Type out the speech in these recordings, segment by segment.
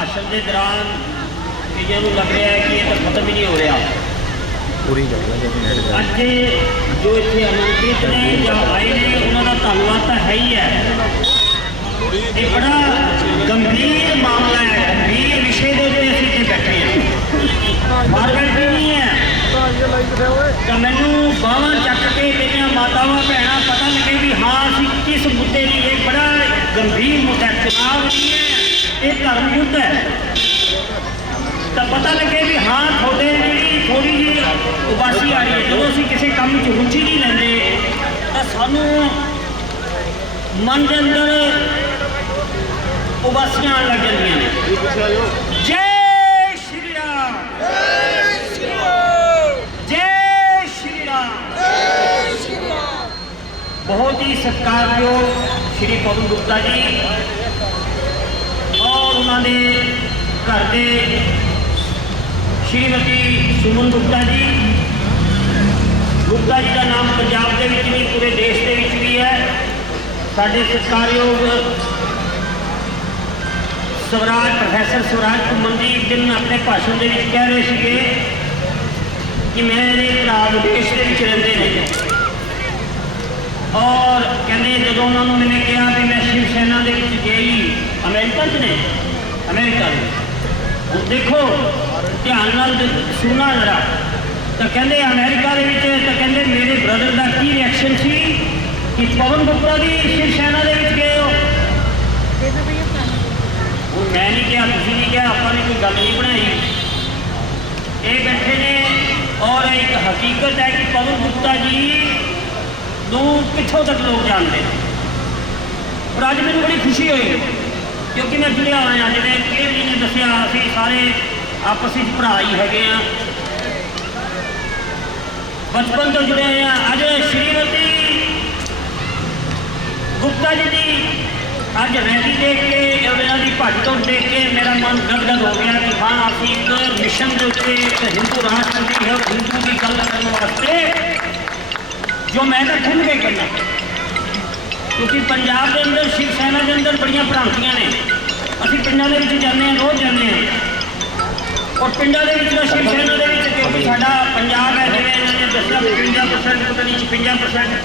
ਭਾਸ਼ਣ ਦੇ ਦੌਰਾਨ ਕਈਆਂ ਨੂੰ ਲੱਗ ਰਿਹਾ ਹੈ ਕਿ ਇਹ ਤਾਂ ਖਤਮ ਹੀ ਨਹੀਂ ਹੋ ਰਿਹਾ। ਪੂਰੀ ਗੱਲ ਹੈ ਅੱਜ ਜੋ ਇੱਥੇ ਅਮਨਪ੍ਰੀਤ ਨੇ ਜਾਂ ਆਏ ਨੇ ਉਹਨਾਂ ਦਾ ਧੰਨਵਾਦ ਤਾਂ ਹੈ ਹੀ ਹੈ। ਇਹ ਬੜਾ ਗੰਭੀਰ ਮਾਮਲਾ ਹੈ। ਗੰਭੀਰ ਵਿਸ਼ੇ ਦੇ ਉੱਤੇ ਅਸੀਂ ਇੱਥੇ ਬੈਠੇ ਹਾਂ। ਫਾਰਮੈਲਿਟੀ ਨਹੀਂ ਹੈ। ਤਾਂ ਮੈਨੂੰ ਬਾਹਾਂ ਚੱਕ ਕੇ ਮੇਰੀਆਂ ਮਾਤਾਵਾਂ ਭੈਣਾਂ ਪਤਾ ਲੱਗੇ ਵੀ ਹਾਂ ਅਸੀਂ ਕਿਸ ਮੁੱਦੇ ਦੀ ਇਹ ਬੜਾ ਗੰਭੀਰ ਮੁੱਦਾ ਹੈ। ਇਹ ਧਰਮ ਯੁੱਧ ਹੈ। ਤਾਂ ਪਤਾ ਲੱਗੇ ਵੀ ਹਾਂ, ਤੁਹਾਡੇ ਜਿਹੜੀ ਥੋੜੀ ਜਿਹੀ ਉਬਾਸੀ ਆ ਰਹੀ ਹੈ, ਜਦੋਂ ਅਸੀਂ ਕਿਸੇ ਕੰਮ 'ਚ ਰੁਚੀ ਨਹੀਂ ਲੈਂਦੇ, ਤਾਂ ਸਾਨੂੰ ਮਨ ਦੇ ਅੰਦਰ ਉਬਾਸੀਆਂ ਆਉਣ ਲੱਗ ਜਾਂਦੀਆਂ ਨੇ। ਜੈ ਸ਼੍ਰੀ ਰਾਮ। ਜੈ ਸ਼੍ਰੀ ਰਾਮ। ਬਹੁਤ ਹੀ ਸਤਿਕਾਰਯੋਗ ਸ਼੍ਰੀ ਪਵਨ ਗੁਪਤਾ ਜੀ। ਉਹਨਾਂ ਦੇ ਘਰ ਦੇ ਸ਼੍ਰੀਮਤੀ ਸੁਮਨ ਗੁਪਤਾ ਜੀ। ਗੁਪਤਾ ਜੀ ਦਾ ਨਾਮ ਪੰਜਾਬ ਦੇ ਵਿੱਚ ਵੀ ਪੂਰੇ ਦੇਸ਼ ਦੇ ਵਿੱਚ ਵੀ ਹੈ। ਸਾਡੇ ਸਤਿਕਾਰਯੋਗ ਸਵਰਾਜ, ਪ੍ਰੋਫੈਸਰ ਸਵਰਾਜ ਘੁੰਮਣ ਜੀ ਇੱਕ ਦਿਨ ਆਪਣੇ ਭਾਸ਼ਣ ਦੇ ਵਿੱਚ ਕਹਿ ਰਹੇ ਸੀਗੇ ਕਿ ਮੇਰੇ ਭਰਾ ਵਿਦੇਸ਼ ਦੇ ਵਿੱਚ ਰਹਿੰਦੇ ਨੇ। ਔਰ ਕਹਿੰਦੇ ਜਦੋਂ ਉਹਨਾਂ ਨੂੰ ਮੈਨੇ ਕਿਹਾ ਵੀ ਮੈਂ ਸ਼ਿਵ ਸੈਨਾ ਦੇ ਵਿੱਚ ਗਈ, ਅਮਰੀਕਾ 'ਚ ਨੇ ਅਮਰੀਕਾ ਦੇ ਹੁਣ ਦੇਖੋ, ਧਿਆਨ ਨਾਲ ਸੁਣਨਾ ਜਰਾ। ਤਾਂ ਕਹਿੰਦੇ ਅਮਰੀਕਾ ਦੇ ਵਿੱਚ, ਤਾਂ ਕਹਿੰਦੇ ਮੇਰੇ ਬ੍ਰਦਰ ਦਾ ਕੀ ਰਿਐਕਸ਼ਨ ਸੀ? ਕਿ ਪਵਨ ਗੁਪਤਾ ਦੀ ਸ਼ਿਵ ਸੈਨਾ ਦੇ ਵਿੱਚ ਗਏ ਹੋ। ਉਹ ਮੈਂ ਨਹੀਂ ਕਿਹਾ, ਤੁਸੀਂ ਨਹੀਂ ਕਿਹਾ, ਆਪਾਂ ਨੇ ਕੋਈ ਗੱਲ ਨਹੀਂ ਬਣਾਈ। ਇਹ ਬੈਠੇ ਨੇ ਔਰ ਇੱਕ ਹਕੀਕਤ ਹੈ ਕਿ ਪਵਨ ਗੁਪਤਾ ਜੀ ਨੂੰ ਕਿੱਥੋਂ ਤੱਕ ਲੋਕ ਜਾਣਦੇ ਨੇ? ਔਰ ਅੱਜ ਮੈਨੂੰ ਬੜੀ ਖੁਸ਼ੀ ਹੋਈ। ਕਿਉਂਕਿ ਜੁੜਿਆ ਹੋਇਆ ਜਿਵੇਂ ਕੇਰ ਜੀ ਨੇ ਦੱਸਿਆ, ਅਸੀਂ ਸਾਰੇ ਆਪਸ ਵਿੱਚ ਭਰਾ ਹੀ ਹੈਗੇ ਆ। ਬਚਪਨ ਤੋਂ ਜੁੜੇ ਹੋਏ ਆ। ਅੱਜ ਸ਼੍ਰੀਮਤੀ ਗੁਪਤਾ ਜੀ ਦੀ ਅੱਜ ਰੈਲੀ ਦੇਖ ਕੇ, ਇਹਨਾਂ ਦੀ ਭੱਜ ਤੋਂ ਦੇਖ ਕੇ ਮੇਰਾ ਮਨ ਗਦਗਦ ਹੋ ਗਿਆ ਕਿ ਹਾਂ, ਅਸੀਂ ਇੱਕ ਮਿਸ਼ਨ ਦੇ ਉੱਤੇ ਇੱਕ ਹਿੰਦੂ ਰਾਸ਼ਟਰ ਦੀ ਹੈ ਹਿੰਦੂ ਦੀ ਗੱਲ ਕਰਨ ਵਾਸਤੇ ਜੋ ਮੈਂ ਤਾਂ ਖੁੱਲ੍ਹ ਕੇ ਕਰਨਾ ਕਿਉਂਕਿ ਪੰਜਾਬ ਦੇ ਅੰਦਰ, ਸ਼ਿਵ ਸੈਨਾ ਦੇ ਅੰਦਰ ਬੜੀਆਂ ਭ੍ਰਾਂਤੀਆਂ ਨੇ। ਪਿੰਡਾਂ ਦੇ ਵਿੱਚ ਜਾਂਦੇ ਹਾਂ ਰੋਜ਼ ਜਾਂਦੇ ਹਾਂ। ਔਰ ਪਿੰਡਾਂ ਦੇ ਵਿੱਚ ਤਾਂ ਸ਼ਿਵ ਸੈਨਾ ਦੇ ਵਿੱਚ ਕਿਉਂਕਿ ਸਾਡਾ ਪੰਜਾਬ ਹੈ ਜਿਵੇਂ ਇਹਨਾਂ ਨੇ ਦੱਸਿਆ 55% ਪਤਾ ਨਹੀਂ 56%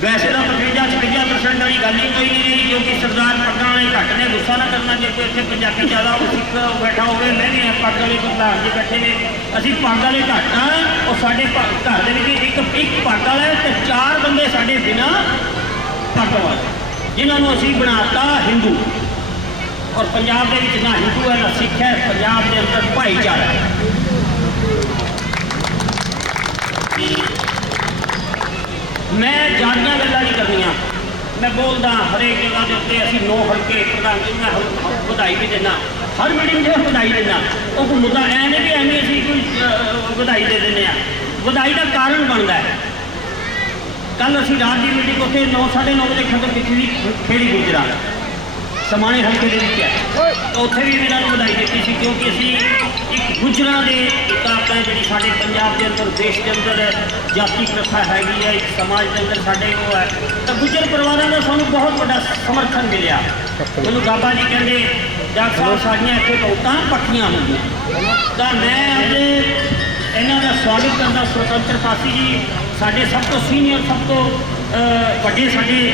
ਵੈਸੇ ਤਾਂ 55 56% ਵਾਲੀ ਗੱਲ ਹੀ ਕੋਈ ਨਹੀਂ ਰਹੀ ਕਿਉਂਕਿ ਸਰਦਾਰ ਪੱਗਾਂ ਵਾਲੇ ਘੱਟ ਨੇ ਗੁੱਸਾ ਨਾ ਕਰਨਾ ਜੇ ਕੋਈ ਇੱਥੇ ਪੰਜਾਬੀ ਜ਼ਿਆਦਾ ਸਿੱਖ ਬੈਠਾ ਹੋਵੇ ਮੈਂ ਵੀ ਹਾਂ, ਪੱਗ ਵਾਲੇ ਪ੍ਰਧਾਨ ਜੀ ਬੈਠੇ ਨੇ। ਅਸੀਂ ਪੱਗ ਵਾਲੇ ਘੱਟ ਆ ਉਹ ਸਾਡੇ ਘਰ ਦੇ ਵਿੱਚ ਇੱਕ ਇੱਕ ਪੱਗ ਵਾਲਾ ਤੇ ਚਾਰ ਬੰਦੇ ਸਾਡੇ ਬਿਨਾ ਪੱਗ ਵਾਲੇ। ਜਿਨ੍ਹਾਂ ਨੂੰ ਅਸੀਂ ਬਣਾਤਾ ਹਿੰਦੂ। ਔਰ ਪੰਜਾਬ ਦੇ ਵਿੱਚ ਨਾ ਹਿੰਦੂ ਹੈ, ਨਾ ਸਿੱਖ ਹੈ, ਪੰਜਾਬ ਦੇ ਅੰਦਰ ਭਾਈਚਾਰਾ ਹੈ। ਮੈਂ ਜਾਣੀਆਂ ਗੱਲਾਂ ਨਹੀਂ ਕਰਨੀਆਂ। ਮੈਂ ਬੋਲਦਾ ਹਰੇਕ ਜਗ੍ਹਾ ਦੇ ਉੱਤੇ ਅਸੀਂ ਨੋ ਹਲਕੇ ਪ੍ਰਧਾਨ ਜੀ, ਮੈਂ ਹਲ- ਵਧਾਈ ਵੀ ਦਿੰਦਾ। ਹਰ ਮੀਟਿੰਗ 'ਚ ਵਧਾਈ ਦਿੰਦਾ। ਉਹ ਮੁੱਦਾ ਐ ਨਹੀਂ ਵੀ ਐਵੇਂ ਅਸੀਂ ਕੋਈ ਵਧਾਈ ਦੇ ਦਿੰਦੇ ਆ ਵਧਾਈ ਦਾ ਕਾਰਨ ਬਣਦਾ ਹੈ। ਕੱਲ ਅਸੀਂ ਰਾਤ ਦੀ ਮੀਟਿੰਗ ਉੱਥੇ 9:30 ਵਜੇ ਖਤਮ ਕੀਤੀ ਸੀ ਖੇੜੀ ਗੁਜਰਾ ਸਮਾਣੇ ਹਲਕੇ ਦੇ ਵਿੱਚ ਹੈ। ਤਾਂ ਉੱਥੇ ਵੀ ਇਹਨਾਂ ਨੂੰ ਵਧਾਈ ਦਿੱਤੀ ਸੀ ਕਿਉਂਕਿ ਅਸੀਂ ਇੱਕ ਗੁਜਰਾਂ ਦੇ ਇੱਕ ਆਪਣਾ ਜਿਹੜੀ ਸਾਡੇ ਪੰਜਾਬ ਦੇ ਅੰਦਰ ਦੇਸ਼ ਦੇ ਅੰਦਰ ਜਾਤੀ ਪ੍ਰਥਾ ਹੈਗੀ ਹੈ ਇੱਕ ਸਮਾਜ ਦੇ ਅੰਦਰ ਸਾਡੇ ਉਹ ਹੈ। ਤਾਂ ਗੁਜਰ ਪਰਿਵਾਰਾਂ ਦਾ ਸਾਨੂੰ ਬਹੁਤ ਵੱਡਾ ਸਮਰਥਨ ਮਿਲਿਆ। ਮੈਨੂੰ ਬਾਬਾ ਜੀ ਕਹਿੰਦੇ ਡਾਕਟਰ ਸਾਹਿਬ ਸਾਡੀਆਂ ਇੱਥੇ ਬਹੁਤਾਂ ਪੱਕੀਆਂ ਹੁੰਦੀਆਂ ਤਾਂ ਮੈਂ ਅੱਜ ਇਹਨਾਂ ਦਾ ਸਵਾਗਤ ਕਰਦਾ ਸੁਤੰਤਰ ਪਾਸੀ ਜੀ ਸਾਡੇ ਸਭ ਤੋਂ ਸੀਨੀਅਰ ਸਭ ਤੋਂ ਵੱਡੇ ਸਾਡੇ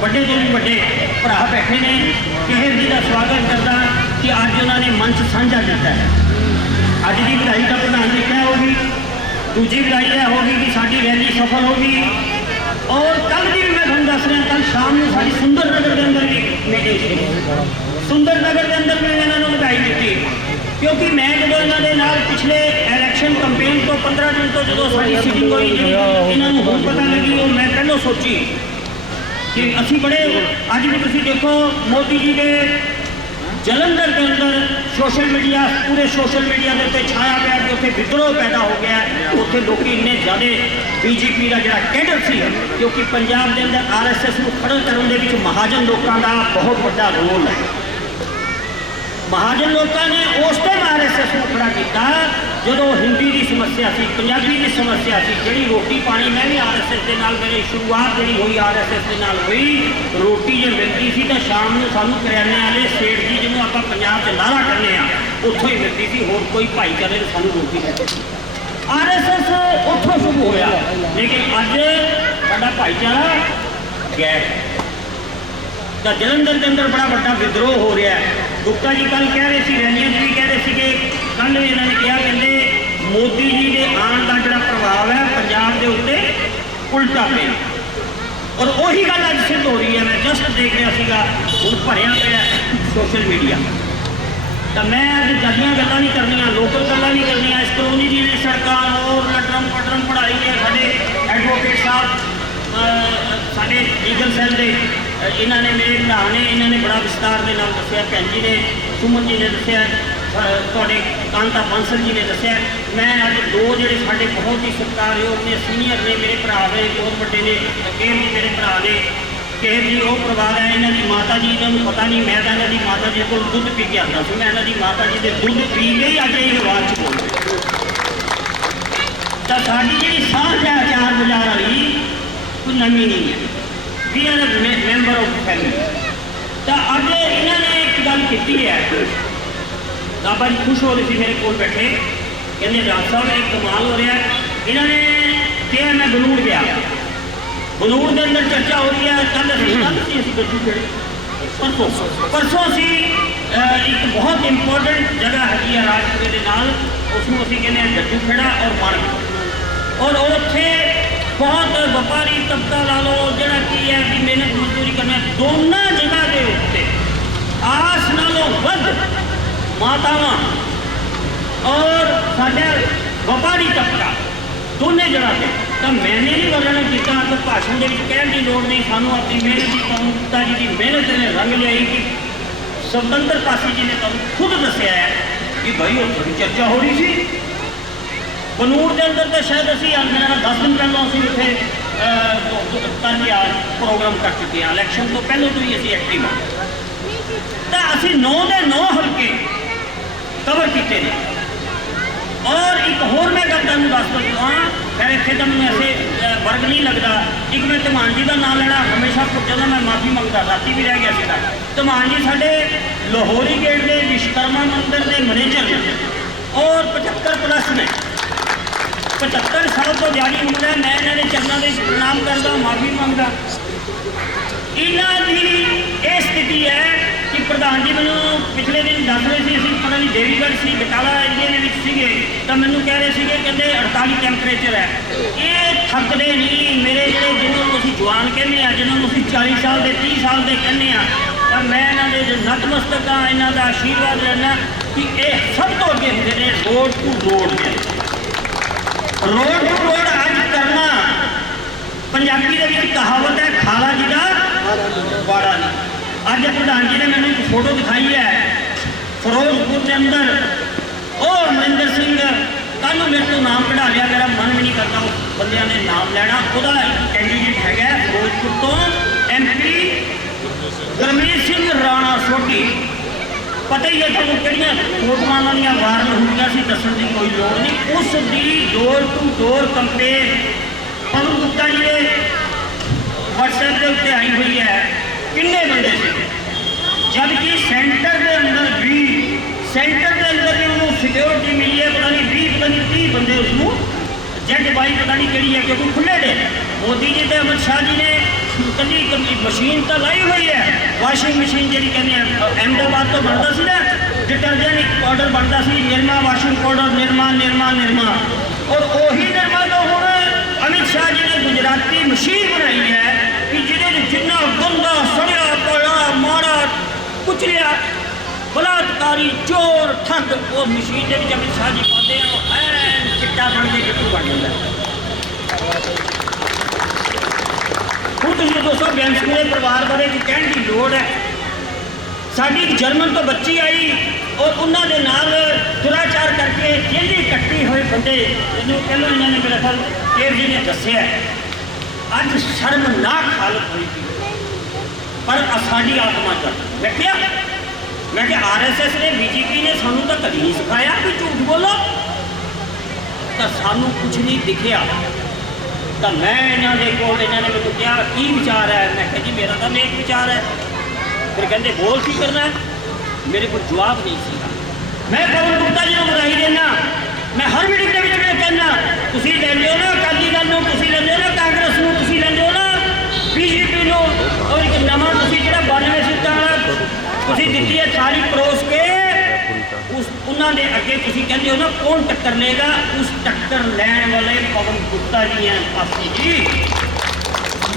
ਵੱਡੇ ਤੋਂ ਵੀ ਵੱਡੇ ਭਰਾ ਬੈਠੇ ਨੇ ਕਿਹੇ ਜੀ ਦਾ ਸਵਾਗਤ ਕਰਦਾ ਕਿ ਅੱਜ ਉਹਨਾਂ ਨੇ ਮੰਚ ਸਾਂਝਾ ਕੀਤਾ ਹੈ। ਅੱਜ ਦੀ ਵਧਾਈ ਦਾ ਪ੍ਰਧਾਨ ਲਿਖਿਆ ਹੋ ਗਈ ਦੂਜੀ ਵਧਾਈ ਇਹ ਹੋ ਗਈ ਕਿ ਸਾਡੀ ਰੈਲੀ ਸਫਲ ਹੋ ਗਈ। ਔਰ ਕੱਲ ਦੀ ਵੀ ਮੈਂ ਤੁਹਾਨੂੰ ਦੱਸ ਰਿਹਾ ਕੱਲ ਸ਼ਾਮ ਨੂੰ ਸਾਡੀ ਸੁੰਦਰ ਨਗਰ ਦੇ ਅੰਦਰ ਵੀ ਮੀਟਿੰਗ ਸੀ। ਸੁੰਦਰ ਨਗਰ ਦੇ ਅੰਦਰ ਮੈਂ ਇਹਨਾਂ ਨੂੰ ਵਧਾਈ ਦਿੱਤੀ। ਕਿਉਂਕਿ ਮੈਂ ਜਦੋਂ ਇਹਨਾਂ ਦੇ ਨਾਲ ਪਿਛਲੇ ਇਲੈਕਸ਼ਨ ਕੈਂਪੇਨ ਤੋਂ 15 ਦਿਨ ਤੋਂ ਜਦੋਂ ਸਾਡੀ ਸੀਟਿੰਗ ਹੋਈ, ਇਹਨਾਂ ਨੂੰ ਹੁਣ ਪਤਾ ਲੱਗੀ, ਉਹ ਮੈਂ ਪਹਿਲਾਂ ਸੋਚੀ ਕਿ ਅਸੀਂ ਬੜੇ, ਅੱਜ ਵੀ ਤੁਸੀਂ ਦੇਖੋ, ਮੋਦੀ ਜੀ ਦੇ ਜਲੰਧਰ ਦੇ ਅੰਦਰ ਸੋਸ਼ਲ ਮੀਡੀਆ ਪੂਰੇ ਸੋਸ਼ਲ ਮੀਡੀਆ ਦੇ ਉੱਤੇ ਛਾਇਆ ਪਿਆ ਕਿ ਉੱਥੇ ਵਿਦਰੋਹ ਪੈਦਾ ਹੋ ਗਿਆ ਉੱਥੇ ਲੋਕੀ ਇੰਨੇ ਜ਼ਿਆਦੇ ਬੀਜੇਪੀ ਦਾ ਜਿਹੜਾ ਕੈਡਰ ਸੀ, ਕਿਉਂਕਿ ਪੰਜਾਬ ਦੇ ਅੰਦਰ ਆਰਐਸਐਸ ਨੂੰ ਖੜਨ ਕਰਨ ਦੇ ਵਿੱਚ ਮਹਾਜਨ ਲੋਕਾਂ ਦਾ ਬਹੁਤ ਵੱਡਾ ਰੋਲ ਹੈ। ਮਹਾਜਨ ਲੋਕਾਂ ਨੇ ਉਸ ਟਾਈਮ ਆਰਐਸਐਸ ਨੂੰ ਖੜਾ ਕੀਤਾ ਜਦੋਂ ਹਿੰਦੀ ਦੀ ਸਮੱਸਿਆ ਸੀ, ਪੰਜਾਬੀ ਦੀ ਸਮੱਸਿਆ ਸੀ, ਜਿਹੜੀ ਰੋਟੀ ਪਾਣੀ ਮੈਂ ਵੀ ਆਰਐਸਐਸ ਦੇ ਨਾਲ, ਮੇਰੀ ਸ਼ੁਰੂਆਤ ਜਿਹੜੀ ਹੋਈ ਆਰਐਸਐਸ ਦੇ ਨਾਲ ਹੋਈ, ਰੋਟੀ ਜੇ ਮਿਲਦੀ ਸੀ ਤਾਂ ਸ਼ਾਮ ਨੂੰ ਸਾਨੂੰ ਕਰਿਆਨੇ ਵਾਲੇ ਸੇਠ ਜੀ, ਜਿਹਨੂੰ ਆਪਾਂ ਪੰਜਾਬ 'ਚ ਲਾਰਾ ਕਰਨੇ ਆ ਉੱਥੋਂ ਹੀ ਮਿਲਦੀ ਸੀ, ਹੋਰ ਕੋਈ ਭਾਈਚਾਰੇ ਨੂੰ ਸਾਨੂੰ ਰੋਟੀ ਹੈ। ਆਰਐਸਐਸ ਉੱਥੋਂ ਸ਼ੁਰੂ ਹੋਇਆ। ਲੇਕਿਨ ਅੱਜ ਸਾਡਾ ਭਾਈਚਾਰਾ ਗੈਰ ਤਾਂ ਜਲੰਧਰ ਦੇ ਅੰਦਰ ਬੜਾ ਵੱਡਾ ਵਿਦਰੋਹ ਹੋ ਰਿਹਾ ਹੈ। ਗੁਪਤਾ ਜੀ ਕੱਲ ਕਹਿ ਰਹੇ ਸੀ ਰੈਲੀਆਂ ਵੀ ਕਹਿ ਰਹੇ ਸੀ ਕਿ ਕੱਲ੍ਹ ਵੀ ਇਹਨਾਂ ਨੇ ਕਿਹਾ, ਕਹਿੰਦੇ ਮੋਦੀ ਜੀ ਦੇ ਆਉਣ ਦਾ ਜਿਹੜਾ ਪ੍ਰਭਾਵ ਹੈ, ਪੰਜਾਬ ਦੇ ਉੱਤੇ ਉਲਟਾ ਪਿਆ। ਔਰ ਉਹੀ ਗੱਲ ਅੱਜ ਸਿੱਧ ਹੋ ਰਹੀ ਹੈ, ਮੈਂ ਜਸਟ ਦੇਖ ਰਿਹਾ ਸੀਗਾ, ਹੁਣ ਭਰਿਆ ਪਿਆ ਸੋਸ਼ਲ ਮੀਡੀਆ ਤਾਂ ਮੈਂ ਅੱਜ ਜੱਦੀਆਂ ਗੱਲਾਂ ਨਹੀਂ ਕਰਨੀਆਂ ਲੋਕਲ ਗੱਲਾਂ ਨਹੀਂ ਕਰਨੀਆਂ, ਇਸ ਕਲੋਨੀ ਦੀ ਸੜਕਾਂ ਔਰ ਲਟਰਮ ਪਟਰਮ ਪੜਾਈ ਹੈ, ਸਾਡੇ ਐਡਵੋਕੇਟ ਸਾਹਿਬ ਸਾਡੇ ਲੀਗਲ ਸੈੱਲ ਦੇ ਇਹਨਾਂ ਨੇ ਮੇਰੇ ਭਰਾ ਨੇ, ਇਹਨਾਂ ਨੇ ਬੜਾ ਵਿਸਤਾਰ ਦੇ ਨਾਲ ਦੱਸਿਆ, ਭੈਣ ਜੀ ਨੇ, ਸੁਮਨ ਜੀ ਨੇ ਦੱਸਿਆ। ਤੁਹਾਡੇ ਕਾਂਤਾ ਬਾਂਸਲ ਜੀ ਨੇ ਦੱਸਿਆ। ਮੈਂ ਅੱਜ ਦੋ ਜਿਹੜੇ ਸਾਡੇ ਬਹੁਤ ਹੀ ਸਤਿਕਾਰਯੋਗ ਨੇ ਸੀਨੀਅਰ ਨੇ, ਮੇਰੇ ਭਰਾ ਨੇ, ਬਹੁਤ ਵੱਡੇ ਨੇ ਕੇਰ ਜੀ ਮੇਰੇ ਭਰਾ ਨੇ। ਕੇਰ ਜੀ ਉਹ ਪਰਿਵਾਰ ਹੈ, ਇਹਨਾਂ ਦੀ ਮਾਤਾ ਜੀ, ਇਹਨਾਂ ਨੂੰ ਪਤਾ ਨਹੀਂ, ਮੈਂ ਤਾਂ ਇਹਨਾਂ ਦੀ ਮਾਤਾ ਜੀ ਕੋਲ ਦੁੱਧ ਪੀ ਕੇ ਆਉਂਦਾ ਸੀ। ਮੈਂ ਇਹਨਾਂ ਦੀ ਮਾਤਾ ਜੀ ਦੇ ਦੁੱਧ ਪੀ ਕੇ ਹੀ ਅੱਜ ਇਹ ਆਵਾਜ਼ ਚ ਬੋਲਦੇ ਤਾਂ ਸਾਡੀ ਜਿਹੜੀ ਸਾਂਝ ਹੈ ਚਾਰ ਬਾਜ਼ਾਰ ਵਾਲੀ, ਕੋਈ ਨਵੀਂ ਨਹੀਂ ਹੈ। We are member of family ਤਾਂ ਅੱਜ ਇਹਨਾਂ ਨੇ ਇੱਕ ਗੱਲ ਕੀਤੀ ਹੈ ਬਾਬਾ ਜੀ ਖੁਸ਼ ਹੋ ਰਹੇ ਸੀ ਮੇਰੇ ਕੋਲ ਬੈਠੇ। ਕਹਿੰਦੇ ਡਾਕਟਰ ਸਾਹਿਬ ਇਹ ਕਮਾਲ ਹੋ ਰਿਹਾ। ਇਹਨਾਂ ਨੇ ਕਿਹਾ ਮੈਂ ਬਲੂੜ ਗਿਆ। ਬਲੂੜ ਦੇ ਅੰਦਰ ਚਰਚਾ ਹੋ ਰਹੀ ਹੈ। ਕੱਲ ਅਸੀਂ ਕੱਲ ਸੀ ਅਸੀਂ ਗੱਜੂ ਖੇੜੇ ਪਰਸੋਂ ਪਰਸੋਂ ਅਸੀਂ ਇੱਕ ਬਹੁਤ ਇੰਪੋਰਟੈਂਟ ਜਗ੍ਹਾ ਹੈਗੀ ਹੈ ਰਾਜਪੁਰੇ ਦੇ ਨਾਲ। ਉਸ ਨੂੰ ਅਸੀਂ ਕਹਿੰਦੇ ਹਾਂ ਗੱਜੂ ਖੇੜਾ ਔਰ ਮਾਰਕ ਔਰ ਉੱਥੇ ਬਹੁਤ ਵਪਾਰੀ ਤਬਕਾ ਲਾ ਲਓ ਜਿਹੜਾ ਕੀ ਹੈ ਵੀ ਮਿਹਨਤ ਮਜ਼ਦੂਰੀ ਕਰਨਾ ਦੋਨਾਂ ਜਗ੍ਹਾ ਦੇ ਉੱਤੇ ਆਸ ਨਾਲੋਂ ਵੱਧ ਮਾਤਾਵਾਂ ਔਰ ਸਾਡਾ ਵਪਾਰੀ ਤਬਕਾ ਦੋਨੇ ਜਣਾ ਤੇ। ਤਾਂ ਮੈਨੇ ਨਹੀਂ ਵਰਣਨ ਕੀਤਾ ਕਿ ਭਾਸ਼ਣ ਦੇ ਵਿੱਚ ਕਹਿਣ ਦੀ ਲੋੜ ਨਹੀਂ। ਸਾਨੂੰ ਆਪਣੀ ਮਿਹਨਤ ਦੀ ਕੌਮਤਾ ਜੀ ਦੀ ਮਿਹਨਤ ਨੇ ਰੰਗ ਲਿਆਈ ਕਿ ਸੁਤੰਤਰ ਪਾਸੀ ਜੀ ਨੇ ਤੁਹਾਨੂੰ ਖੁਦ ਦੱਸਿਆ ਹੈ ਕਿ ਭਾਈ ਉੱਥੇ ਵੀ ਚਰਚਾ ਹੋ ਰਹੀ ਸੀ। ਬਨੂੜ ਦੇ ਅੰਦਰ ਤਾਂ ਸ਼ਾਇਦ ਅਸੀਂ ਅੱਜ ਮੇਰਾ 10 ਦਿਨ ਪਹਿਲਾਂ ਅਸੀਂ ਉੱਥੇ ਤਨਿਆ ਪ੍ਰੋਗਰਾਮ ਕਰ ਚੁੱਕੇ ਹਾਂ। ਇਲੈਕਸ਼ਨ ਤੋਂ ਪਹਿਲਾਂ ਤੋਂ ਹੀ ਅਸੀਂ ਐਕਟਿਵ ਹਾਂ। ਤਾਂ ਅਸੀਂ 9 ਦੇ 9 ਹਲਕੇ ਕਵਰ ਕੀਤੇ ਨੇ। ਔਰ ਇੱਕ ਹੋਰ ਮੈਂ ਗੱਲ ਤੁਹਾਨੂੰ ਦੱਸ ਦਵਾਂ ਫਿਰ ਇੱਥੇ ਤੁਹਾਨੂੰ ਐਸੇ ਵਰਗ ਨਹੀਂ ਲੱਗਦਾ। ਇੱਕ ਮੈਂ ਧਮਾਨ ਜੀ ਦਾ ਨਾਮ ਲੈਣਾ, ਹਮੇਸ਼ਾ ਜਦੋਂ ਮੈਂ ਮਾਫੀ ਮੰਗਦਾ। ਰਾਤੀ ਵੀ ਰਹਿ ਗਿਆ ਸੀਗਾ ਧਮਾਨ ਜੀ ਸਾਡੇ ਲਾਹੌਰੀ ਗੇਟ ਦੇ ਵਿਸ਼ਕਰਮਾ ਮੰਦਿਰ ਦੇ ਮੈਨੇਜਰ ਨੇ। ਔਰ 75 ਪਲੱਸ ਨੇ। 75 ਸਾਲ ਤੋਂ ਜਾਰੀ ਉਮਰ ਹੈ। ਮੈਂ ਇਹਨਾਂ ਦੇ ਚਰਨਾਂ ਦੇ ਵਿੱਚ ਪ੍ਰਣਾਮ ਕਰਦਾ, ਮਾਫੀ ਮੰਗਦਾ। ਇਹਨਾਂ ਦੀ ਇਹ ਸਥਿਤੀ ਹੈ ਪ੍ਰਧਾਨ ਜੀ, ਮੈਨੂੰ ਪਿਛਲੇ ਦਿਨ ਦੱਸ ਰਹੇ ਸੀ, ਅਸੀਂ ਪਤਾ ਨਹੀਂ ਦੇਵੀਗੜ੍ਹ ਸੀ, ਬਟਾਲਾ ਏਰੀਏ ਦੇ ਵਿੱਚ ਸੀਗੇ, ਤਾਂ ਮੈਨੂੰ ਕਹਿ ਰਹੇ ਸੀਗੇ, ਕਹਿੰਦੇ 48 ਟੈਂਪਰੇਚਰ ਹੈ। ਇਹ ਥੱਕਦੇ ਨਹੀਂ, ਮੇਰੇ ਜਿਹੜੇ ਜਿਹਨੂੰ ਨੂੰ ਅਸੀਂ ਜਵਾਨ ਕਹਿੰਦੇ ਆ, ਜਿਹਨਾਂ ਨੂੰ ਅਸੀਂ 40 ਸਾਲ ਦੇ 30 ਸਾਲ ਦੇ ਕਹਿੰਦੇ ਆ, ਤਾਂ ਮੈਂ ਇਹਨਾਂ ਦੇ ਨਤਮਸਤਕ ਆ, ਇਹਨਾਂ ਦਾ ਆਸ਼ੀਰਵਾਦ ਲੈਣਾ ਕਿ ਇਹ ਸਭ ਤੋਂ ਅੱਗੇ ਹੁੰਦੇ ਨੇ ਰੋਡ ਟੂ ਰੋਡ ਦੇ ਰੋਡ ਟੂ ਰੋਡ ਅੱਜ ਕਰਨਾ, ਪੰਜਾਬੀ ਦੇ ਵਿੱਚ ਕਹਾਵਤ ਹੈ, ਖਾਲਾ ਜੀ ਦਾ ਬਾੜਾ ਨਹੀਂ ਅੱਜ ਪ੍ਰਧਾਨ ਜੀ ਨੇ ਮੈਨੂੰ ਇੱਕ ਫੋਟੋ ਦਿਖਾਈ ਹੈ। ਫਿਰੋਜ਼ਪੁਰ ਦੇ ਅੰਦਰ। ਉਹ ਅਮਰਿੰਦਰ ਸਿੰਘ ਕੱਲ ਨੂੰ ਮੇਰੇ ਤੋਂ ਨਾਮ ਕਢਾ ਲਿਆ ਮੇਰਾ ਮਨ ਵੀ ਨਹੀਂ ਕਰਦਾ ਉਹ ਬੰਦਿਆਂ ਨੇ ਨਾਮ ਲੈਣਾ। ਉਹਦਾ ਕੈਂਡੀਡੇਟ ਹੈਗਾ ਫਿਰੋਜ਼ਪੁਰ ਤੋਂ ਐਮਪੀ ਗਰਮੀਤ ਸਿੰਘ ਰਾਣਾ ਸੋਢੀ। ਪਤਾ ਹੀ ਹੈ ਤੁਹਾਨੂੰ ਕਿਹੜੀਆਂ ਫੋਟੋਆਂ ਉਹਨਾਂ ਦੀਆਂ ਵਾਇਰਲ ਹੁੰਦੀਆਂ ਸੀ, ਦੱਸਣ ਦੀ ਕੋਈ ਲੋੜ ਨਹੀਂ। ਉਸ ਦੀ door to door compare Pawan Gupta ji ਦੇ WhatsApp ਦੇ ਉੱਤੇ ਆਈ ਹੋਈ ਹੈ। ਕਿੰਨੇ ਬੰਦੇ ਸੀ? ਜਦ ਕਿ ਸੈਂਟਰ ਦੇ ਅੰਦਰ ਵੀ, ਸੈਂਟਰ ਦੇ ਅੰਦਰ ਵੀ ਉਹਨੂੰ ਸਿਕਿਉਰਿਟੀ ਮਿਲੀ ਹੈ, ਪਤਾ ਨਹੀਂ 20 ਪਤਾ ਨਹੀਂ 30 ਬੰਦੇ ਉਸ ਨੂੰ ਜੈਟ ਬਾਈ ਪਤਾ ਨਹੀਂ ਕਿਹੜੀ ਹੈ, ਕਿਉਂਕਿ ਖੁੱਲੇ ਦੇ ਮੋਦੀ ਜੀ ਤੇ ਅਮਿਤ ਸ਼ਾਹ ਜੀ ਨੇ ਕੱਲੀ ਕੱਲੀ ਮਸ਼ੀਨ ਤਾਂ ਲਾਈ ਹੋਈ ਹੈ। ਵਾਸ਼ਿੰਗ ਮਸ਼ੀਨ ਜਿਹੜੀ ਕਹਿੰਦੇ ਆ, ਅਹਿਮਦਾਬਾਦ ਤੋਂ ਬਣਦਾ ਸੀ ਨਾ ਡਿਟਰਜੈਂਟ ਇੱਕ ਪਾਊਡਰ ਬਣਦਾ ਸੀ, ਨਿਰਮਾ ਵਾਸ਼ਿੰਗ ਪਾਊਡਰ ਨਿਰਮਾ ਨਿਰਮਾ ਨਿਰਮਾ। ਔਰ ਉਹੀ ਨਿਰਮਾ ਤੋਂ ਹੁਣ ਅਮਿਤ ਸ਼ਾਹ ਜੀ ਨੇ ਗੁਜਰਾਤੀ ਮਸ਼ੀਨ ਬਣਾਈ ਹੈ। ਕਿ ਜਿਹਦੇ ਜਿੰਨਾ ਗੰਦਾ ਸੜਿਆ ਪੜਾ ਮਾੜਾ, ਕੁਚਲਿਆ, ਬਲਾਤਕਾਰੀ, ਚੋਰ, ਠੱਗ, ਉਹ ਮਸ਼ੀਨ ਦੇ ਵਿੱਚ ਅਮਿਤ ਸ਼ਾਹ ਜੀ ਪਾਉਂਦੇ ਆ, ਉਹ ਐਨ ਚਿੱਟਾ ਬਣ ਕੇ ਕਿੱਥੋਂ ਬਣ ਜਾਂਦਾ। ਹੁਣ ਤੁਸੀਂ ਦੋਸਤੋ ਬੈਂਸ ਦੇ ਪਰਿਵਾਰ ਬਾਰੇ ਕੀ ਕਹਿਣ ਦੀ ਲੋੜ ਹੈ। ਸਾਡੀ ਜਰਮਨ ਤੋਂ ਬੱਚੀ ਆਈ, ਔਰ ਉਹਨਾਂ ਦੇ ਨਾਲ ਦੁਰਾਚਾਰ ਕਰਕੇ ਜੇਲੀ ਕੱਟੀ ਹੋਏ ਬੰਦੇ ਇਹਨੂੰ ਪਹਿਲਾਂ ਇਹਨਾਂ ਨੇ ਮੇਰਾ ਖਿਆਲ ਕੇਰ ਜੀ ਨੇ ਦੱਸਿਆ ਅੱਜ ਸ਼ਰਮਨਾਕ ਹਾਲਤ ਹੋਈ ਸੀ। ਪਰ ਸਾਡੀ ਆਤਮਾ ਚ ਮੈਂ ਕਿਹਾ, ਮੈਂ ਕਿ ਆਰਐਸਐਸ ਨੇ ਬੀਜੇਪੀ ਨੇ ਸਾਨੂੰ ਤਾਂ ਕਦੀ ਨਹੀਂ ਸਿਖਾਇਆ ਕਿ ਝੂਠ ਬੋਲੋ। ਤਾਂ ਸਾਨੂੰ ਕੁਝ ਨਹੀਂ ਦਿਖਿਆ। ਤਾਂ ਮੈਂ ਇਹਨਾਂ ਦੇ ਕੋਲ, ਇਹਨਾਂ ਨੇ ਮੈਨੂੰ ਕਿਹਾ, ਕੀ ਵਿਚਾਰ ਹੈ? ਮੈਂ ਕਿਹਾ ਜੀ, ਮੇਰਾ ਤਾਂ ਨੇਕ ਵਿਚਾਰ ਹੈ। ਫਿਰ ਕਹਿੰਦੇ, ਬੋਲ ਕੀ ਕਰਨਾ ਮੇਰੇ ਕੋਲ ਜਵਾਬ ਨਹੀਂ ਸੀਗਾ ਮੈਂ ਪਵਨ ਗੁਪਤਾ ਜੀ ਨੂੰ ਵਧਾਈ ਦੇਣਾ ਮੈਂ ਹਰ ਮੀਟਿੰਗ ਦੇ ਵਿੱਚ ਮੈਂ ਤੁਸੀਂ ਲੈਂਦੇ ਹੋ ਨਾ, ਅਕਾਲੀ ਦਲ ਨੂੰ ਤੁਸੀਂ ਲੈਂਦੇ ਹੋ ਨਾ, ਕਾਂਗਰਸ ਨੂੰ ਤੁਸੀਂ ਲੈਂਦੇ ਹੋ ਨਾ, ਬੀਜੇਪੀ ਨੂੰ। ਔਰ ਇੱਕ ਨਵਾਂ ਤੁਸੀਂ ਜਿਹੜਾ 92 ਸੀਟਾਂ ਵਾਲਾ ਤੁਸੀਂ ਦਿੱਤੀ ਹੈ ਸਾਰੀ ਪਰੋਸ ਕੇ, ਉਸ ਉਹਨਾਂ ਦੇ ਅੱਗੇ ਤੁਸੀਂ ਕਹਿੰਦੇ ਹੋ ਨਾ, ਕੌਣ ਟੱਕਰ ਲੇਗਾ ਉਸ ਟੱਕਰ ਲੈਣ ਵਾਲੇ ਪਵਨ ਗੁਪਤਾ ਜੀ ਹੈ ਪਾਸੀ ਜੀ।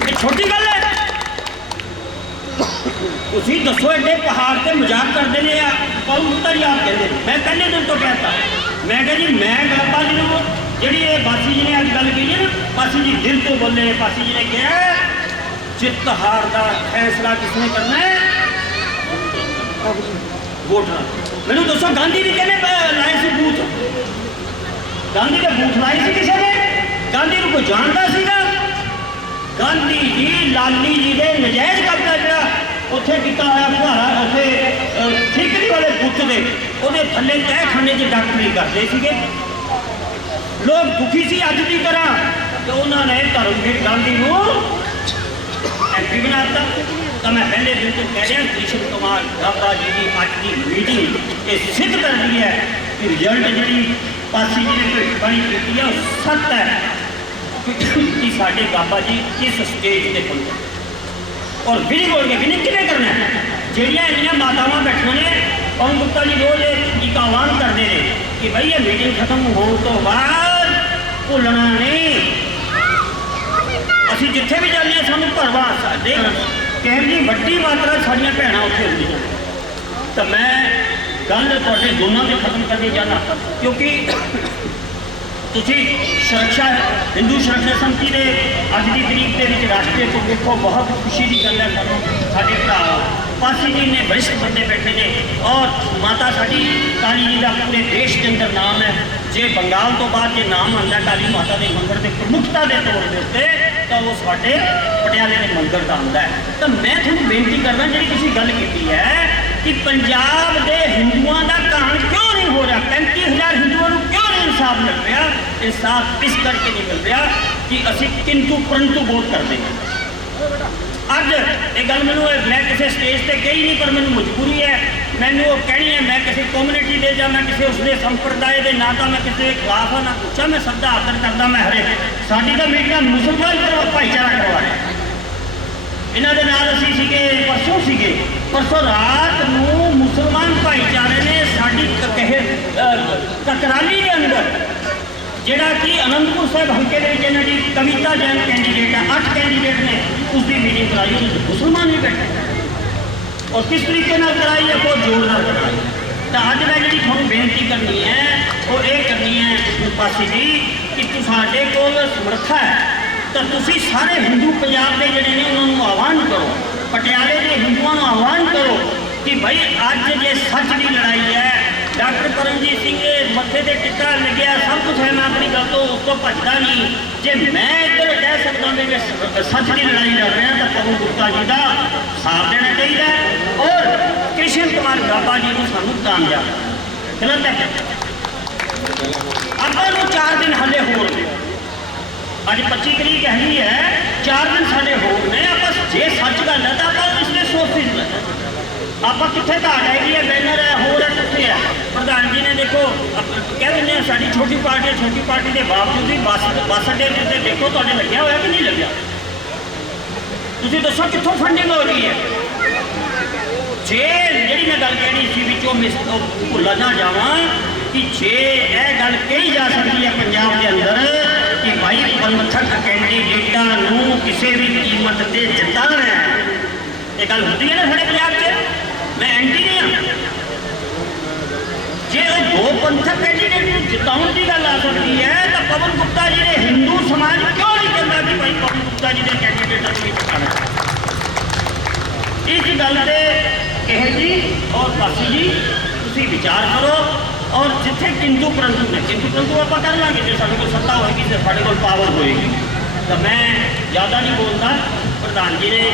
ਇਹ ਛੋਟੀ ਗੱਲ ਹੈ। ਤੁਸੀਂ ਦੱਸੋ, ਐਡੇ ਪਹਾੜ ਤੇ ਮਜ਼ਾਕ ਕਰਦੇ ਨੇ ਆ। ਪਵਨ ਗੁਪਤਾ ਜੀ ਆਪ ਕਹਿੰਦੇ ਨੇ। ਮੈਂ ਪਹਿਲੇ ਦਿਨ ਤੋਂ ਕਹਿਤਾ। ਮੈਂ ਕਿਹਾ ਜੀ, ਮੈਂ ਗਾਬਾ ਜੀ ਨੂੰ ਜਿਹੜੀ ਇਹ ਬਾਸੀ ਜੀ ਨੇ ਅੱਜ ਗੱਲ ਕਹੀ ਹੈ ਨਾ, ਬਾਸੀ ਜੀ ਦਿਲ ਤੋਂ ਬੋਲੇ ਨੇ ਬਾਸੀ ਜੀ ਨੇ ਕਿਹਾ, ਜਿੱਤ ਹਾਰ ਦਾ ਫੈਸਲਾ ਕਿਸਨੇ ਕਰਨਾ ਹੈ? ਵੋਟਰਾਂ ਮੈਨੂੰ ਦੱਸੋ, ਗਾਂਧੀ ਜੀ ਕਹਿੰਦੇ ਲਾਏ ਸੀ ਬੂਥ। ਗਾਂਧੀ ਦੇ ਬੂਥ ਲਾਏ ਸੀ ਕਿਸੇ ਨੇ? ਗਾਂਧੀ ਨੂੰ ਕੋਈ ਜਾਣਦਾ ਸੀਗਾ? ਗਾਂਧੀ ਜੀ ਲਾਲੀ ਜੀ ਦੇ ਨਜਾਇਜ਼ ਕਬਜ਼ਾ ਜਿਹੜਾ ਉੱਥੇ ਕੀਤਾ ਹੋਇਆ ਫੁਹਾਰਾ ਉੱਥੇ ਅਹ, ਠੀਕਰੀ ਵਾਲੇ ਬੁੱਤ ਦੇ। ਉਹਦੇ ਥੱਲੇ ਤਹਿਖਾਨੇ 'ਚ ਡਾਕਟਰੀ ਕਰਦੇ ਸੀਗੇ। ਲੋਕ ਦੁਖੀ ਸੀ ਅੱਜ ਦੀ ਤਰ੍ਹਾਂ ਤੇ ਉਹਨਾਂ ਨੇ ਧਰਮਵੀਰ ਗਾਂਧੀ ਨੂੰ ਐਮਪੀ ਬਣਾਤਾ। ਤਾਂ ਮੈਂ ਪਹਿਲੇ ਦਿਨ ਤੋਂ ਕਹਿ ਰਿਹਾ ਕ੍ਰਿਸ਼ਨ ਕੁਮਾਰ ਗਾਬਾ ਜੀ ਦੀ ਅੱਜ ਦੀ ਮੀਟਿੰਗ ਇਹ ਸਿੱਧ ਕਰਦੀ ਹੈ ਕਿ ਰਿਜ਼ਲਟ ਜਿਹੜੀ ਪਾਸੀ ਜੀ ਨੇ ਭਵਿੱਖਬਾਣੀ ਕੀਤੀ ਹੈ ਉਹ ਸੱਤ ਹੈ। ਕਿ ਸਾਡੇ ਬਾਬਾ ਜੀ ਕਿਸ ਸਟੇਜ ਤੇ ਪਹੁੰਚੇ ਔਰ ਵਿਨੀ ਬੋਲ ਕੇ ਵਿਨੀ ਕਿਵੇਂ ਕਰਨਾ ਹੈ? ਜਿਹੜੀਆਂ ਇੰਨੀਆਂ ਮਾਤਾਵਾਂ ਬੈਠੀਆਂ ਨੇ ਪਵਨ ਗੁਪਤਾ ਜੀ ਰੋਜ਼ ਇੱਕ ਆਹਵਾਨ ਕਰਦੇ ਨੇ ਕਿ ਭਈ ਇਹ ਮੀਟਿੰਗ ਖਤਮ ਹੋਣ ਤੋਂ ਬਾਅਦ ਭੁੱਲਣਾ ਨਹੀਂ। ਅਸੀਂ ਜਿੱਥੇ ਵੀ ਜਾਂਦੇ ਹਾਂ ਸਾਨੂੰ ਭਰਵਾ ਸਾਡੇ ਦੀ ਵੱਡੀ ਮਾਤਰਾ ਸਾਡੀਆਂ ਭੈਣਾਂ ਉੱਥੇ ਹੁੰਦੀਆਂ ਤਾਂ ਮੈਂ ਗੱਲ ਤੁਹਾਡੇ ਦੋਨਾਂ ਦੇ ਖਤਮ ਕਰਨੀ ਚਾਹੁੰਦਾ ਕਿਉਂਕਿ ਤੁਸੀਂ ਸੁਰੱਖਿਆ ਹਿੰਦੂ ਸੁਰੱਖਿਆ ਸੰਮਤੀ ਦੇ ਅੱਜ ਦੀ ਤਰੀਕ ਦੇ ਵਿੱਚ ਰਾਸ਼ਟਰੀ ਤੋਂ ਦੇਖੋ ਬਹੁਤ ਖੁਸ਼ੀ ਦੀ ਗੱਲ ਹੈ ਸਾਨੂੰ ਸਾਡੇ ਭਰਾ ਪਾਸੀ ਜੀ ਨੇ ਵਰਿਸ਼ਠ ਬੰਦੇ ਬੈਠੇ ਨੇ ਔਰ ਮਾਤਾ ਸਾਡੀ ਕਾਲੀ ਜੀ ਦਾ ਪੂਰੇ ਦੇਸ਼ ਦੇ ਅੰਦਰ ਨਾਮ ਹੈ ਜੇ ਬੰਗਾਲ ਤੋਂ ਬਾਅਦ ਜੇ ਨਾਮ ਆਉਂਦਾ ਕਾਲੀ ਮਾਤਾ ਦੇ ਮੰਦਿਰ ਦੇ ਪ੍ਰਮੁੱਖਤਾ ਦੇ ਤੌਰ ਦੇ ਉੱਤੇ ਤਾਂ ਉਹ ਸਾਡੇ ਪਟਿਆਲੇ ਦੇ ਮੰਦਿਰ ਦਾ ਆਉਂਦਾ ਹੈ ਤਾਂ ਮੈਂ ਤੁਹਾਨੂੰ ਬੇਨਤੀ ਕਰਦਾ ਜਿਹੜੀ ਤੁਸੀਂ ਗੱਲ ਕੀਤੀ ਹੈ ਕਿ ਪੰਜਾਬ ਦੇ ਹਿੰਦੂਆਂ ਦਾ ਕਾਣ ਕਿਉਂ ਨਹੀਂ ਹੋ ਰਿਹਾ 35000 ਹਿੰਦੂਆਂ ਮਿਲ ਰਿਹਾ ਇਨਸਾਫ ਇਸ ਕਰਕੇ ਨਹੀਂ ਮਿਲ ਰਿਹਾ ਕਿ ਅਸੀਂ ਕਿੰਤੂ ਪਰੰਤੂ ਬਹੁਤ ਕਰਦੇ ਹਾਂ। ਅੱਜ ਇਹ ਗੱਲ ਮੈਨੂੰ ਮੈਂ ਕਿਸੇ ਸਟੇਜ ਤੇ ਕਹੀ ਨਹੀਂ, ਪਰ ਮੈਨੂੰ ਮਜਬੂਰੀ ਹੈ। ਮੈਨੂੰ ਉਹ ਕਹਿਣੀ ਹੈ, ਮੈਂ ਕਿਸੇ ਕਮਿਊਨਿਟੀ ਦੇ ਜਾਂ ਮੈਂ ਕਿਸੇ ਉਸਦੇ ਸੰਪਰਦਾਇ ਦੇ ਨਾ ਤਾਂ ਮੈਂ ਕਿਸੇ ਦੇ ਖਿਲਾਫ ਹਾਂ, ਨਾ ਪੁੱਛਾਂ ਮੈਂ ਸਭ ਦਾ ਆਦਰ ਕਰਦਾ, ਮੈਂ ਹਰੇ ਸਾਡੀ ਤਾਂ ਮੀਟਿੰਗ ਮੁਸਲਮਾਨ ਕਰਵਾ ਭਾਈਚਾਰਾ ਕਰਵਾ ਰਿਹਾ ਇਹਨਾਂ ਦੇ ਨਾਲ ਅਸੀਂ ਸੀਗੇ, ਪਰਸੋਂ ਸੀਗੇ। ਪਰਸੋਂ ਰਾਤ ਨੂੰ ਮੁਸਲਮਾਨ ਭਾਈਚਾਰੇ ਨੇ ਸਾਡੀ ਕ- ਕਹੇ ਦੇ ਅੰਦਰ, ਜਿਹੜਾ ਕਿ ਅਨੰਦਪੁਰ ਸਾਹਿਬ ਹਲਕੇ ਦੇ ਵਿੱਚ ਇਹਨਾਂ ਦੀ ਕਵਿਤਾ ਜੈਨ ਕੈਂਡੀਡੇਟ ਹੈ ਅੱਠ ਕੈਂਡੀਡੇਟ ਨੇ ਉਸ ਦੀ ਮੀਟਿੰਗ ਕਰਾਈ, ਉਹਦੇ ਮੁਸਲਮਾਨ ਵੀ ਬੈਠੇ। ਔਰ ਕਿਸ ਤਰੀਕੇ ਨਾਲ ਕਰਾਈ ਹੈ, ਬਹੁਤ ਜ਼ੋਰਦਾਰ ਕਰਾਈ। ਤਾਂ ਅੱਜ ਮੈਂ ਜਿਹੜੀ ਤੁਹਾਨੂੰ ਬੇਨਤੀ ਕਰਨੀ ਹੈ, ਉਹ ਇਹ ਕਰਨੀ ਹੈ ਪਾਸੀ ਜੀ ਕਿ ਤੁਹਾਡੇ ਕੋਲ ਸਮਰੱਥਾ ਹੈ। ਤਾਂ ਤੁਸੀਂ ਸਾਰੇ ਹਿੰਦੂ ਪੰਜਾਬ ਦੇ ਜਿਹੜੇ ਨੇ, ਉਹਨਾਂ ਨੂੰ ਆਹਵਾਨ ਕਰੋ। ਪਟਿਆਲੇ ਦੇ ਹਿੰਦੂਆਂ ਨੂੰ ਆਹਵਾਨ ਕਰੋ ਕਿ ਭਾਈ ਅੱਜ ਜੇ ਸੱਚ ਦੀ ਲੜਾਈ ਹੈ ਡਾਕਟਰ ਪਰਮਜੀਤ ਸਿੰਘ ਦੇ ਮੱਥੇ ਤੇ ਟਿੱਕਾ ਲੱਗਿਆ ਸਭ ਕੁਝ ਹੈ ਮੈਂ ਆਪਣੀ ਗੱਲ ਤੋਂ ਉਸ ਤੋਂ ਭੱਜਦਾ ਨਹੀਂ ਜੇ ਮੈਂ ਇੱਧਰ ਕਹਿ ਸਕਦਾ ਵੀ ਮੈਂ ਸ- ਸੱਚ ਦੀ ਲੜਾਈ ਲੜ ਰਿਹਾ ਤਾਂ ਪਵਨ ਗੁਪਤਾ ਜੀ ਦਾ ਸਾਥ ਦੇਣਾ ਚਾਹੀਦਾ ਹੈ ਔਰ ਕ੍ਰਿਸ਼ਨ ਕੁਮਾਰ ਗਾਬਾ ਜੀ ਨੂੰ ਸਾਨੂੰ ਕਾਮਯਾਬ ਗਲਤ ਹੈ ਆਪਾਂ ਨੂੰ 4 ਦਿਨ ਹੱਲੇ ਹੋਰ ਨੇ ਅੱਜ 25 ਤਰੀਕ ਹੈਗੀ ਹੈ 4 ਦਿਨ ਸਾਡੇ ਹੋਰ ਨੇ ਆਪਾਂ ਜੇ ਸੱਚ ਗੱਲ ਹੈ ਤਾਂ ਆਪਾਂ ਇਸਦੇ ਸੋਰਸਿਸ ਲੈ ਆਪਾਂ ਕਿੱਥੇ ਘਾਟ ਹੈਗੀ ਹੈ ਬੈਨਰ ਹੈ ਹੋਰ ਹੈ ਕਿੱਥੇ ਹੈ ਪ੍ਰਧਾਨ ਜੀ ਨੇ ਦੇਖੋ ਅਪ- ਕਹਿ ਦਿੰਦੇ ਆ ਸਾਡੀ ਛੋਟੀ ਪਾਰਟੀ ਹੈ ਛੋਟੀ ਪਾਰਟੀ ਦੇ ਬਾਵਜੂਦ ਵੀ ਬੱਸ ਬੱਸ ਅੱਡੇ ਦੇ ਉੱਤੇ ਦੇਖੋ ਤੁਹਾਡੇ ਲੱਗਿਆ ਹੋਇਆ ਕਿ ਨਹੀਂ ਲੱਗਿਆ ਤੁਸੀਂ ਦੱਸੋ ਕਿੱਥੋਂ ਫੰਡਿੰਗ ਹੋ ਰਹੀ ਹੈ ਜੇ ਜਿਹੜੀ ਮੈਂ ਗੱਲ ਕਹਿਣੀ ਸੀ ਵਿੱਚੋਂ ਮਿਸ ਤੋਂ ਭੁੱਲਾ ਨਾ ਜਾਵਾਂ ਕਿ ਜੇ ਇਹ ਗੱਲ ਕਹੀ ਜਾ ਸਕਦੀ ਹੈ ਪੰਜਾਬ ਦੇ ਅੰਦਰ ਕਿ ਭਾਈ ਪੰਥਕ ਕੈਂਡੀਡੇਟਾਂ ਨੂੰ ਕਿਸੇ ਵੀ ਕੀਮਤ ਤੇ ਜਿਤਾਉਣਾ ਹੈ ਇਹ ਗੱਲ ਹੁੰਦੀ ਹੈ ਨਾ ਸਾਡੇ ਪੰਜਾਬ 'ਚ? ਮੈਂ ਐਂਟੀ ਨਹੀਂ ਹਾਂ। ਜੇ ਉਹ ਦੋ ਪੰਥਕ ਕੈਂਡੀਡੇਟ ਨੂੰ ਜਿਤਾਉਣ ਦੀ ਗੱਲ ਆ ਸਕਦੀ ਹੈ, ਤਾਂ ਪਵਨ ਗੁਪਤਾ ਜੀ ਨੇ ਹਿੰਦੂ ਸਮਾਜ ਕਿਉਂ ਨਹੀਂ ਕਹਿੰਦਾ ਕਿ ਭਾਈ ਪਵਨ ਗੁਪਤਾ ਜੀ ਦੇ ਕੈਂਡੀਡੇਟਾਂ ਨੂੰ ਹੀ ਇਸ ਗੱਲ ਤੇ ਇਹ ਜੀ ਔਰ ਬਾਸੀ ਜੀ, ਤੁਸੀਂ ਵਿਚਾਰ ਕਰੋ। ਔਰ ਜਿੱਥੇ ਕਿੰਤੂ ਪਰੰਤੂ ਨੇ ਕਿੰਤੂ ਪਰੰਤੂ ਆਪਾਂ ਕਰ ਲਾਂਗੇ ਜੇ ਸਾਡੇ ਕੋਲ ਸੱਤਾ ਹੋਏਗੀ ਤੇ ਸਾਡੇ ਕੋਲ ਪਾਵਰ ਹੋਏਗੀ ਤਾਂ ਮੈਂ ਜ਼ਿਆਦਾ ਨਹੀਂ ਬੋਲਦਾ ਪ੍ਰਧਾਨ ਜੀ ਨੇ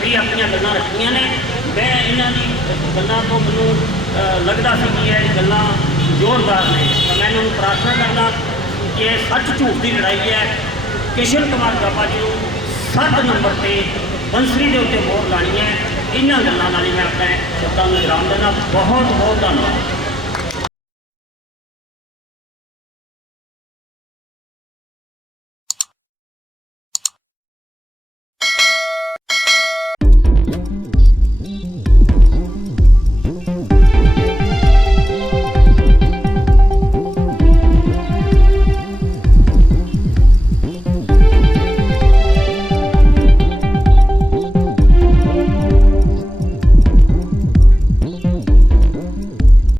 ਵੀ ਆਪਣੀਆਂ ਗੱਲਾਂ ਰੱਖੀਆਂ ਨੇ ਮੈਂ ਇਹਨਾਂ ਦੀ ਗੱਲਾਂ ਤੋਂ ਮੈਨੂੰ ਲੱਗਦਾ ਸੀ ਕਿ ਇਹ ਗੱਲਾਂ ਜ਼ੋਰਦਾਰ ਨੇ ਤਾਂ ਮੈਂ ਇਹਨਾਂ ਨੂੰ ਪ੍ਰਾਰਥਨਾ ਕਰਦਾ ਕਿ ਇਹ ਸੱਚ ਝੂਠ ਦੀ ਲੜਾਈ ਹੈ ਕਿਸ਼ਨ ਕੁਮਾਰ ਗੱਪਾ ਜੀ ਨੂੰ 7 ਨੰਬਰ ਤੇ ਬੰਸਰੀ ਦੇ ਉੱਤੇ ਮੋਹਰ ਲਾਣੀ ਹੈ ਇਹਨਾਂ ਗੱਲਾਂ ਨਾਲ ਹੀ ਮੈਂ ਆਪਣੇ ਸ਼ਬਦਾਂ ਨੂੰ ਵਿਰਾਮ ਦਿੰਦਾ ਬਹੁਤ ਬਹੁਤ ਧੰਨਵਾਦ